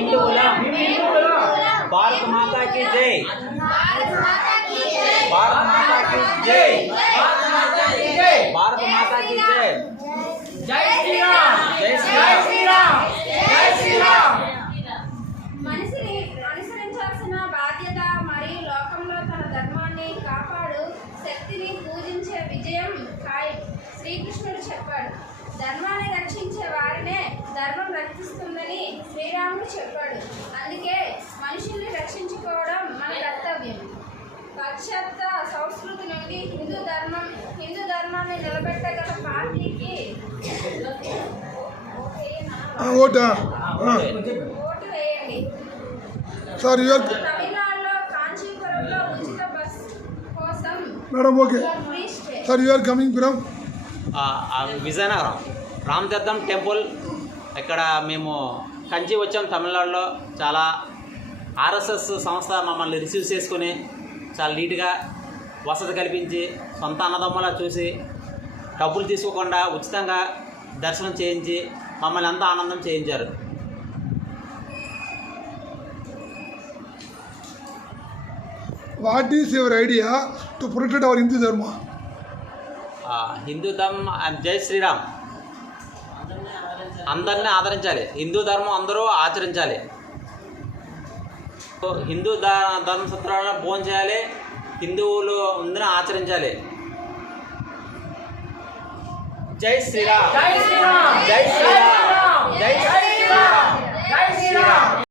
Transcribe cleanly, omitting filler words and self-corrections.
हिंदुओं भारत माता की जय। भारत माता की जय। भारत माता की जय। जय श्री राम। जय श्री राम। जय श्री राम। మనిషిని అనుసరించాల్సిన బాధ్యత మరియు లోకంలో తన ధర్మాన్ని కాపాడు శక్తిని పూజించే విజయం ఖాయం. శ్రీకృష్ణుడు చెప్పాడు, ధర్మాన్ని రక్షించే వారినే ధర్మం రక్షిస్తుందని శ్రీరాముడు చెప్పాడు. అందుకే మనుషుల్ని రక్షించుకోవడం మన కర్తవ్యం. పాశ్చాత్య సంస్కృతి నుండి హిందూ ధర్మాన్ని నిలబెట్టగల పార్టీకి ఓటు వేయండి. సార్ తమిళనాడులో కాంచీపురంలో ఉచిత బస్ కోసం madam okay sir you are coming from Vizianagaram Ramatheertham temple. ఇక్కడ మేము కంచి వచ్చాం. తమిళనాడులో చాలా ఆర్ఎస్ఎస్ సంస్థ మమ్మల్ని రిసీవ్ చేసుకుని చాలా నీట్గా వసతి కల్పించి సొంత అన్నదమ్ములా చూసి డబ్బులు తీసుకోకుండా ఉచితంగా దర్శనం చేయించి మమ్మల్ని అంతా ఆనందం చేయించారు. What is your idea to protect our Hindu ధర్మ? హిందూ ధర్మం జై శ్రీరామ్. అందరినీ ఆదరించాలి. హిందూ ధర్మం అందరూ ఆచరించాలి. హిందూ ధర్మసూత్రాలను భోజనం చేయాలి. హిందువులు అందరూ ఆచరించాలి. జై శ్రీరామ్. जय श्री राम। జై శ్రీరామ్. జై जय श्री राम। जय श्री राम।